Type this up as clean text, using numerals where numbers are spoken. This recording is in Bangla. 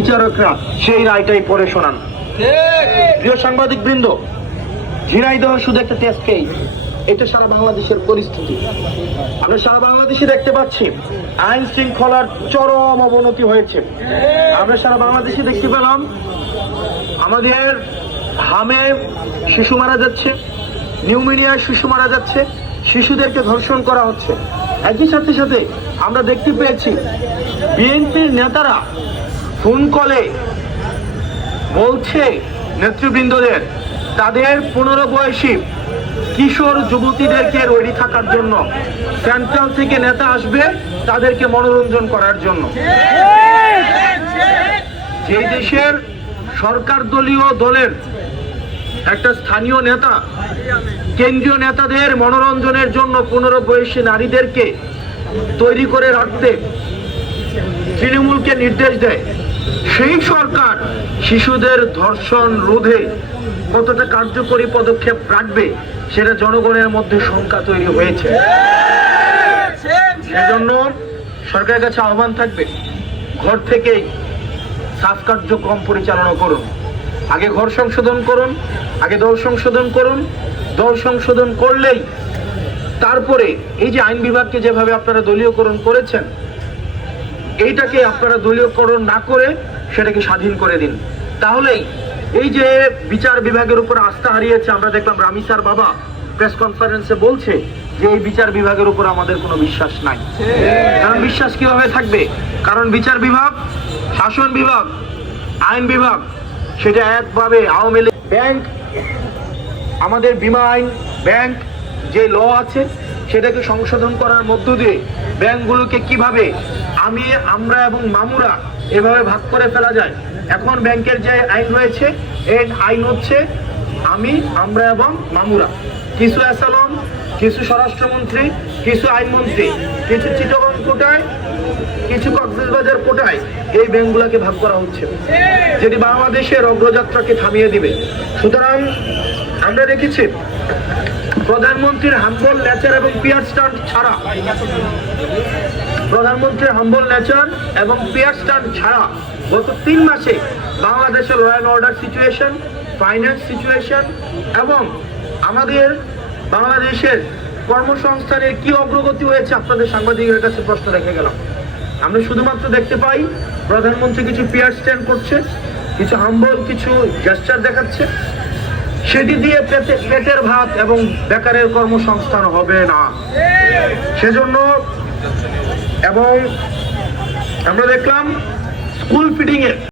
বিচারকরা সেই রায়টাই পড়ে শোনান। প্রিয় সাংবাদিক বৃন্দ, ঝিনাইদহ শুধু একটা টেস্ট কেস, এটা সারা বাংলাদেশের পরিস্থিতি। আমরা সারা বাংলাদেশে দেখতে পাচ্ছি আইন শৃঙ্খলার চরম অবনতি হয়েছে। আমরা সারা বাংলাদেশে দেখতে পেলাম আমাদের হামে শিশু মারা যাচ্ছে, নিউমোনিয়ায় শিশু মারা যাচ্ছে, শিশুদেরকে ধর্ষণ করা হচ্ছে। একই সাথে সাথে আমরা দেখতে পেয়েছি বিএনপির নেতারা ফোন কলে বলছে নেতৃবৃন্দদের তাদের 15 বয়সী কিশোর যুবতীদেরকে রেডি থাকার জন্য, সেন্ট্রাল থেকে নেতা আসবে তাদেরকে মনোরঞ্জন করার জন্য। যে দেশের সরকার দলীয় দলের একটা স্থানীয় নেতা কেন্দ্রীয় নেতাদের মনোরঞ্জনের জন্য 15 বয়সী নারীদেরকে তৈরি করে রাখতে তৃণমূলকে নির্দেশ দেয়, সেই সরকার শিশুদের ধর্ষণ রোধে কতটা কার্যকরী পদক্ষেপ রাখবে সেটা জনগণের মধ্যে শঙ্কা তৈরি হয়েছে। সেজন্য সরকারের কাছে আহ্বান থাকবে, ঘর থেকেই সাফ কার্যক্রম পরিচালনা করুন। আগে ঘর সংশোধন করুন, আগে দল সংশোধন করুন। দল সংশোধন করলেই তারপরে এই যে আইন বিভাগকে যেভাবে আপনারা দলীয়করণ করেছেন, এইটাকে আপনারা দলীয়করণ না করে সেটাকে স্বাধীন করে দিন। তাহলেই এই যে বিচার বিভাগের উপর আস্থা হারিয়েছে, আমরা দেখলাম রামি স্যার বাবা প্রেস কনফারেন্সে বলছে যে এই বিচার বিভাগের উপর আমাদের কোনো বিশ্বাস নাই। কারণ বিশ্বাস কিভাবে থাকবে? কারণ বিচার বিভাগ, শাসন বিভাগ, আইন বিভাগ সেটা একভাবে আওয়ামী লীগ। ব্যাংক, আমাদের বীমা আইন, ব্যাংক যে ল আছে সেটাকে সংশোধন করার মধ্য দিয়ে ব্যাংকগুলোকে কিভাবে আমরা এবং মামুরা এভাবে ভাগ করে ফেলা যায়। এখন ব্যাংকের যে আইন রয়েছে এই আইন হচ্ছে আমরা এবং মামুরা। কিছু এসালম, কিছু স্বরাষ্ট্রমন্ত্রী, কিছু আইনমন্ত্রী, কিছু চিটাগং কোটায়, কিছু কক্সবাজার কোটায় এই ব্যাংকগুলোকে ভাগ করা হচ্ছে, যেটি বাংলাদেশের অগ্রযাত্রাকে থামিয়ে দিবে। সুতরাং আমরা দেখেছি প্রধানমন্ত্রীর হাম্বল নেচার এবং পিয়ার স্টান্ট ছাড়া, প্রধানমন্ত্রীর হাম্বল নেচার এবং পিয়ার স্টান্ট ছাড়া গত 3 মাসে বাংলাদেশের law and order situation, finance situation এবং আমাদের বাংলাদেশের কর্মসংস্থানের কি অগ্রগতি হয়েছে আপনাদের সাংবাদিকের কাছে প্রশ্ন রেখে গেলাম। আমরা শুধুমাত্র দেখতে পাই প্রধানমন্ত্রী কিছু পিয়ার স্ট্যান্ড করছে, কিছু হাম্বল, কিছু জেস্চার দেখাচ্ছে, সেটি দিয়ে পেটের ভাত এবং বেকারের কর্মসংস্থান হবে না। সেজন্য এবং আমরা দেখলাম স্কুল ফিডিং এর